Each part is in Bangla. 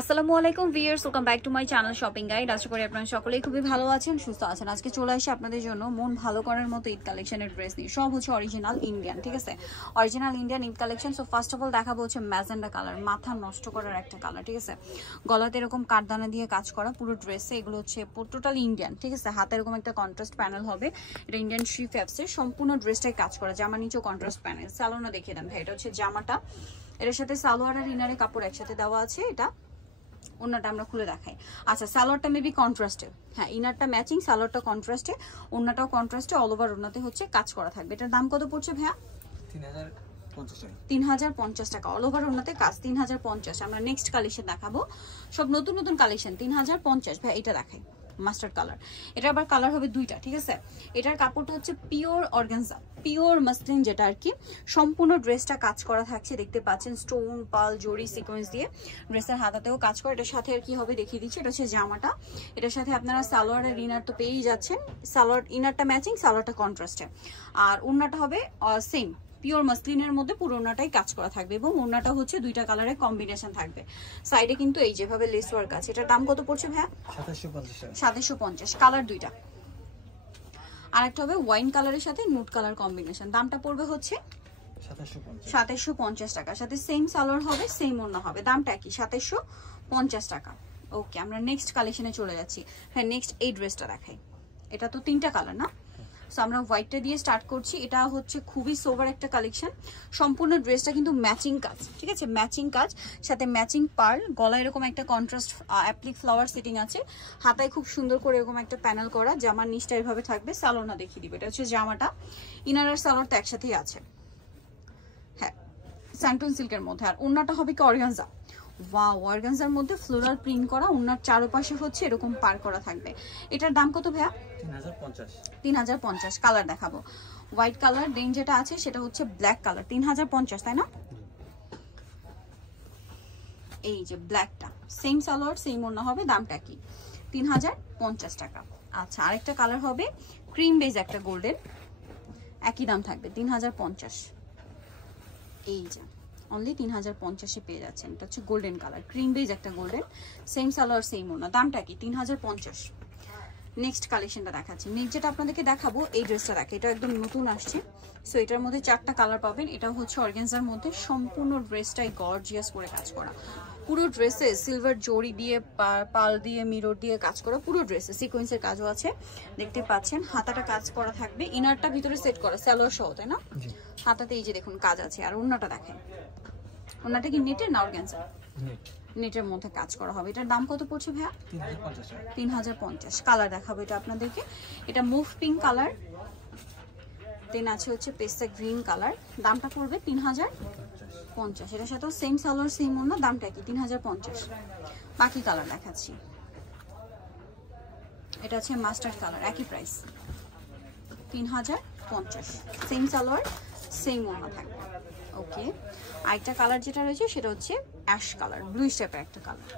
আসসালামু আলাইকুম viewers, welcome back to my channel shopping guide. আশা করি আপনারা সকলেই খুবই ভালো আছেন, সুস্থ আছেন। আজকে চলে আসি আপনাদের জন্য মন ভালো করার মতো ঈদ কালেকশনের ড্রেস নিয়ে। সব হচ্ছে অরিজিনাল ইন্ডিয়ান, ঠিক আছে? Original Indian Eid collection. So first of all দেখাবো হচ্ছে ম্যাজেন্ডা কালার, মাথা নষ্ট করার একটা কালার, ঠিক আছে? গলাতে এরকম কাঠদানা দিয়ে কাজ করা পুরো ড্রেসে। এগুলো হচ্ছে টোটাল ইন্ডিয়ান, ঠিক আছে? হাতে এরকম একটা কন্ট্রাস্ট প্যানেল হবে, এটা ইন্ডিয়ান থ্রি ফ্যাপসের সম্পূর্ণ ড্রেসটাই কাজ করা। জামা নিচেও কন্ট্রাস্ট প্যানেল। সালোয়ারটা দেখিয়ে দেন ভাই। এটা হচ্ছে জামাটা, এটার সাথে সালোয়ার আর ইনারের কাপড় একসাথে দেওয়া আছে। এটা ওন্নাটা আমরা খুলে দেখাই। আচ্ছা, সালোয়ারটা মেবি কন্ট্রাস্টে, হ্যাঁ ইনারটা ম্যাচিং, সালোয়ারটা কন্ট্রাস্টে, ওন্নাটাও কন্ট্রাস্টে, অল ওভার ওন্নাতে হচ্ছে কাজ করা থাকবে। এটার দাম কত পড়ছে ভাইয়া? 3050 টাকা। অল ওভার ওন্নাতে কাজ 3050। আমরা নেক্সট কালেকশন দেখাবো, সব নতুন নতুন কালেকশন। 3050 ভাই। এটা দেখাই মাস্টার্ড কালার। এটা আবার কালার হবে দুইটা, ঠিক আছে? এটার কাপড়টা হচ্ছে পিওর অর্গানজা, পিওর মাসলিন, যেটা আর কি সম্পূর্ণ ড্রেসটা কাজ করা থাকছে। দেখতে পাচ্ছেন স্টোন, পাল, জরি, সিকোয়েন্স দিয়ে ড্রেসের হাতাতেও কাজ করে। এটার সাথে আর কি হবে দেখিয়ে দিচ্ছি। এটা হচ্ছে জামাটা, এটার সাথে আপনারা সালোয়ারের ইনার তো পেয়েই যাচ্ছেন। সালোয়ার ইনারটা ম্যাচিং, সালোয়ারটা কন্ট্রাস্টে, আর ওন্নাটা হবে সেম পিওর মাসলিনের মধ্যে। পুরো ওন্নাটাই কাজ করা থাকবে এবং ওন্নাটা হচ্ছে দুইটা কালারের কম্বিনেশন থাকবে। সাইডে কিন্তু এই যেভাবে লেস ওয়ার্ক আছে। এটার দাম কত পড়ছে ভাইয়া? 2750। কালার দুইটা, আরেকটা হবে ওয়াইন কালারের সাথে নুট কালার কম্বিনেশন। দামটা পড়বে হচ্ছে 2750 টাকা। সাথে সেম সালোয়ার হবে, সেম ওন্না হবে, দামটা কি 2750 টাকা। ওকে, আমরা নেক্সট কালেকশনে চলে যাচ্ছি। হ্যাঁ, নেক্সট এই ড্রেসটা দেখাই। এটা তো তিনটা কালার না? সো আমরা হোয়াইটটা দিয়ে স্টার্ট করছি। এটা হচ্ছে খুবই সোভার একটা কালেকশন। সম্পূর্ণ ড্রেসটা কিন্তু ম্যাচিং কাজ, ঠিক আছে? ম্যাচিং কাজ, সাথে ম্যাচিং পার্ল, গলায় এরকম একটা কন্ট্রাস্ট অ্যাপ্লিক ফ্লাওয়ার সেটিং আছে, হাতায় খুব সুন্দর করে এরকম একটা প্যানেল করা। জামার নিচটা এভাবে থাকবে। সালোয়ারটা দেখিয়ে দিবে। এটা হচ্ছে জামাটা, ইনার আর সালোয়ার তো একসাথেই আছে, হ্যাঁ স্যান্টন সিল্কের মধ্যে। আর ওন্নাটা হবে কি অর্গানজা। ওয়াও, অর্গানজার মধ্যে ফ্লোরাল প্রিন্ট করা, ওন্নার চারপাশে হচ্ছে এরকম পার করা থাকবে। এটার দাম কত ভাইয়া? 3050। কালার দেখাবো, হোয়াইট কালার, দেন যেটা আছে সেটা হচ্ছে ব্ল্যাক কালার। 3050 তাই না? এই যে ব্ল্যাকটা, সেম সালোয়ার সেম ওন্না হবে, দামটা কি? 3050 টাকা। আচ্ছা, আরেকটা কালার হবে ক্রিম বেজ একটা গোল্ডেন, একই দাম থাকবে 3050। এই যে অনলি 3050-এ পেয়ে যাচ্ছেন। এটা হচ্ছে গোল্ডেন কালার, ক্রিম বেজ একটা গোল্ডেন, সেম সালোয়ার সেম ওন্না, দামটা কি? 3050। নেক্সট কালেকশনটা দেখাচ্ছি। নেক্সট যেটা আপনাদেরকে দেখাবো এই ড্রেসটা দেখে, এটা একদম নতুন আসছে। সো এটার মধ্যে 4টা কালার পাবেন। এটা হচ্ছে অর্গানজার মধ্যে, সম্পূর্ণ ড্রেসটাই গর্জিয়াস করে কাজ করা। পুরো ড্রেসে সিলভার জরি দিয়ে, পাল দিয়ে, মিরর দিয়ে কাজ করা। পুরো ড্রেসে সিকোয়েন্সের কাজও আছে, দেখতে পাচ্ছেন। হাতাটা কাজ করা থাকবে, ইনারটা ভিতরে সেট করা সালোয়ার সহ, তাই না? হাতাতে এই যে দেখুন কাজ আছে। আর ওন্নাটা দেখেন, ওন্নাটা কি নেটের না অর্গানজা? নেটের মধ্যে কাজ করা হবে। এটার দাম কত পড়ছে ভাইয়া? 3050। কালার দেখাবো এটা আপনাদেরকে। এটা মুভ পিঙ্ক কালার, দেন আছে হচ্ছে পেস্তা গ্রিন কালার। দামটা পড়বে 3050। এটার সাথেও সেম সালোয়ার সেম ওন্না, দামটা কি? 3050। বাকি কালার দেখাচ্ছি। এটা হচ্ছে মাস্টার্ড কালার, একই প্রাইস 3050। সেম সালোয়ার সেম ওন্না থাকবে। ওকে, আরেকটা কালার যেটা রয়েছে সেটা হচ্ছে অ্যাশ কালার, ব্লু টাইপের একটা কালার,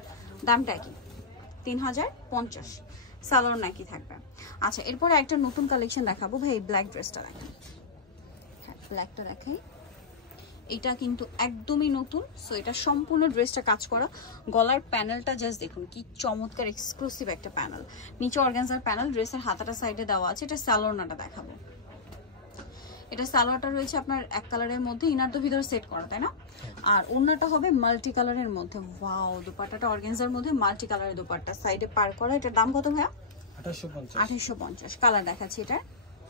দামটা কি? 3050। সালোয়ার নাকি থাকবে। আচ্ছা, এরপরে একটা নতুন কালেকশন দেখাবো ভাই। এই ব্ল্যাক ড্রেসটা দেখাই, হ্যাঁ ব্ল্যাকটা দেখাই। এটা কিন্তু একদমই নতুন। সো এটা সম্পূর্ণ ড্রেসটা কাজ করা। গলার প্যানেলটা জাস্ট দেখুন কি চমৎকার, এক্সক্লুসিভ একটা প্যানেল। নিচে অর্গানজার প্যানেল, ড্রেসের হাতাটা সাইডে দেওয়া আছে। এটা সালোয়ারটা দেখাবো। এটা সালোয়ারটা রয়েছে আপনার এক কালারের মধ্যে, ইনার তো ভিতরে সেট করা, তাই না? আর ওন্নাটা হবে মাল্টি কালারের মধ্যে। ওয়াও, দোপাট্টাটা অর্গানজার মধ্যে মাল্টি কালারের দোপাট্টা, সাইডে পার করা। এটার দাম কত ভাইয়া? 2850। কালার দেখাচ্ছি। এটা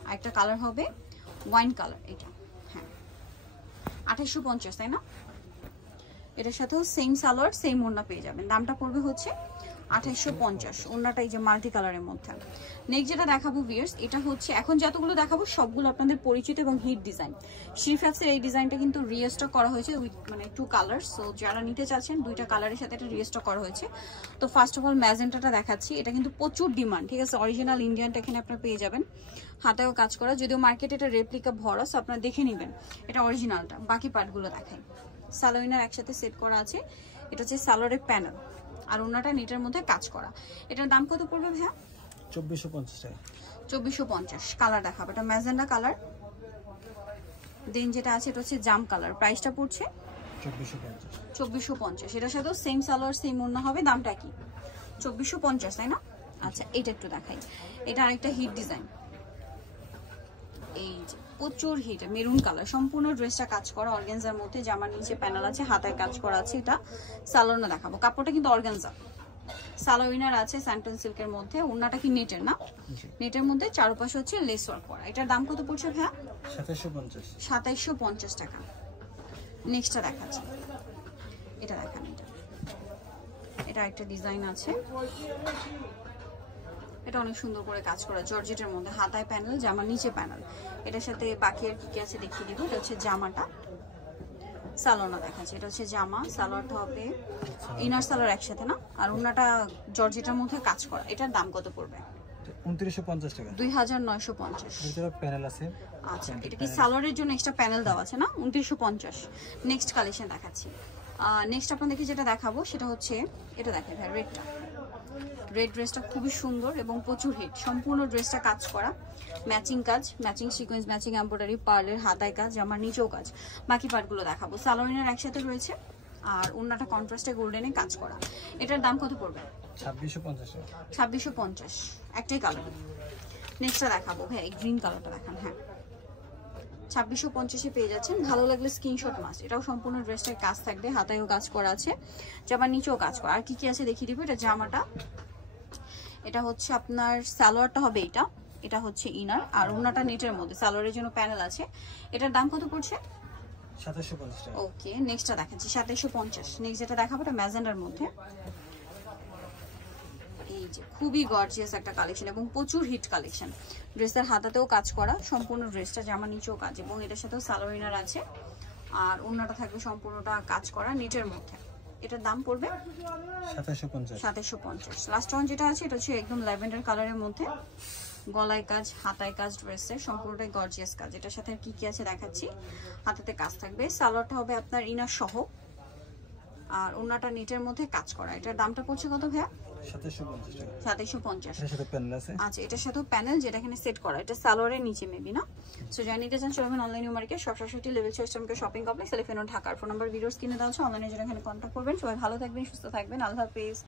আরেকটা কালার হবে ওয়াইন কালার, এটা হ্যাঁ 2850, তাই না? এটার সাথেও সেম সালোয়ার সেম ওন্না পেয়ে যাবেন। দামটা পড়বে হচ্ছে 2850। ওন্নাটা এই যে মাল্টি কালারের মধ্যে। নেক্সট যেটা দেখাবো ভিউয়ার্স, এটা হচ্ছে এখন যতগুলো দেখাবো সবগুলো আপনাদের পরিচিত এবং হিট ডিজাইন। শিফাফসের এই ডিজাইনটা কিন্তু রিস্টক করা হয়েছে উইথ মানে 2 কালার। সো যারা নিতে চাচ্ছেন 2টা কালারের সাথে এটা রিস্টক করা হয়েছে। তো ফার্স্ট অফ অল ম্যাজেন্টাটা দেখাচ্ছি। এটা কিন্তু প্রচুর ডিমান্ড, ঠিক আছে? অরিজিনাল ইন্ডিয়ানটা এখানে আপনারা পেয়ে যাবেন, হাতেও কাজ করা। যদিও মার্কেটে এটা রেপ্লিকা ভরা, সো আপনারা দেখে নেবেন এটা অরিজিনালটা। বাকি পার্টগুলো দেখাই। সালোয়ার একসাথে সেট করা আছে। এটা হচ্ছে সালোয়ারের প্যানেল, আর ওন্নাটা নেটের মধ্যে কাজ করা। এটার দাম কত পড়বে ভাইয়া? 2450 টাকা। 2450। কালার দেখাবো। এটা ম্যাজেন্ডা কালার, দেন যেটা আছে এটা হচ্ছে জাম কালার। প্রাইসটা পড়ছে 2450। এটার সাথেও সেম সালোয়ার সেম ওড়না হবে, দামটা কি? 2450, তাই না? আচ্ছা এটা একটু দেখাই, এটা আরেকটা হিট ডিজাইন, এই যে প্রচুর হিট, মেরুন কালার, সম্পূর্ণ ড্রেসটা কাজ করা অর্গানজার মধ্যে, জামার নিচে প্যানেল আছে, হাতায় কাজ করা আছে। এটা সালোয়ার না দেখাবো, কাপড়টা কিন্তু অর্গানজা, সালোয়ার আছে স্যান্টন সিল্কের মধ্যে, ওড়নাটা কি নেটের না? নেটের মধ্যে চারপাশে হচ্ছে লেস ওয়ার্ক করা। এটার দাম কত পড়ছে ভাইয়া? 2750 টাকা। নেক্সটটা দেখাচ্ছি, এটা দেখান, এটা একটা ডিজাইন আছে, এটা অনেক সুন্দর করে কাজ করা জর্জেটের মধ্যে, হাতায় প্যানেল, জামার নিচে প্যানেল। এটার সাথে বাকি আর কি আছে দেখিয়ে দিব। এটা হচ্ছে জামাটা, সালোয়ারটা দেখাচ্ছি, এটা হচ্ছে জামা, সালোয়ারটা হবে ইনার সালোয়ার একসাথে না, আর ওড়নাটা জর্জেটের মধ্যে কাজ করা। এটার দাম কত পড়বে? 2950 টাকা। 2950। ভিতরে প্যানেল আছে। আচ্ছা এটা কি সালোয়ারের জন্য এক্সট্রা প্যানেল দেওয়া আছে না? 2950। নেক্সট কালেকশন দেখাচ্ছি। নেক্সট আপনাদেরকে যেটা দেখাবো সেটা হচ্ছে এটা দেখেন ভাই, রেডটা, রেড ড্রেসটা খুবই সুন্দর এবং প্রচুর হিট, সম্পূর্ণ ড্রেসটা কাজ করা, ম্যাচিং কাজ, ম্যাচিং সিকোয়েন্স, ম্যাচিং এমব্রয়ডারি, পার্লের হাতায় কাজ, আমার নিচেও কাজ। বাকি পার্টগুলো দেখাবো। সালোয়ারিনার একসাথে রয়েছে আর ওড়নাটা কন্ট্রাস্টে গোল্ডেনে কাজ করা। এটার দাম কত পড়বে? 2650 টাকা। 2650, একটাই কালার। নেক্সটটা দেখাবো ভাই, গ্রিন কালারটা দেখান। হ্যাঁ 2650-এ পেয়ে যাচ্ছেন, ভালো লাগলে স্ক্রিনশট মাস্ট। এটাও সম্পূর্ণ ড্রেসটার কাজ থাকবে, হাতায়ও কাজ করা আছে, জামার নিচেও কাজ করা। আর কি কি আছে দেখিয়ে দিব। এটা জামাটা, এটা হচ্ছে আপনার সালোয়ারটা হবে এটা, এটা হচ্ছে ইনার, আর ওড়নাটা নেটের মধ্যে, সালোয়ারের জন্য প্যানেল আছে। এটার দাম কত পড়ছে? 2750 টাকা। ওকে নেক্সটটা দেখাচ্ছি 2750। নেক্সট যেটা দেখাবো এটা ম্যাজেন্ডার মধ্যে, এই যে খুবই গর্জিয়াস একটা কালেকশন এবং প্রচুর হিট কালেকশন। ড্রেসের হাতাতেও কাজ করা, সম্পূর্ণ ড্রেসটা জামার নিচেও কাজ, এবং এটার সাথেও সালোয়ার ইনার আছে, আর ওড়নাটা থাকবে সম্পূর্ণটা কাজ করা নেটের মধ্যে। এটার দাম পড়বে 2750। লাস্ট ওয়ান যেটা আছে এটা হচ্ছে একদম ল্যাভেন্ডার কালারের মধ্যে, গলায় কাজ, হাতায় কাজ, ড্রেসের সম্পূর্ণটাই গর্জিয়াস কাজ। এটার সাথে কি কি আছে দেখাচ্ছি। হাতাতে কাজ থাকবে, সালোয়ারটা হবে আপনার ইনার সহ, আর ওড়নাটা নেটের মধ্যে কাজ করা। এটার দামটা পড়ছে কত ভাইয়া? 2750 টাকা। 2750। এর সাথে প্যানেল আছে। আচ্ছা এটার সাথে প্যানেল, যেটা এখানে সেট করা, এটা সালোয়ারের নিচে মেবি না। সো জানি নিতে চান চলবেন অনলাইন মার্কেট, সব 67 লেভেল 6 শপিং কমপ্লেক্স, এলিফ্যান্ট ঢাকার। ফোন নাম্বার ভিডিওস কিনে দেওয়া আছে, অনলাইনে যারা এখানে কন্ট্যাক্ট করবেন। সবাই ভালো থাকবেন, সুস্থ থাকবেন, আল্লাহ হাফেজ।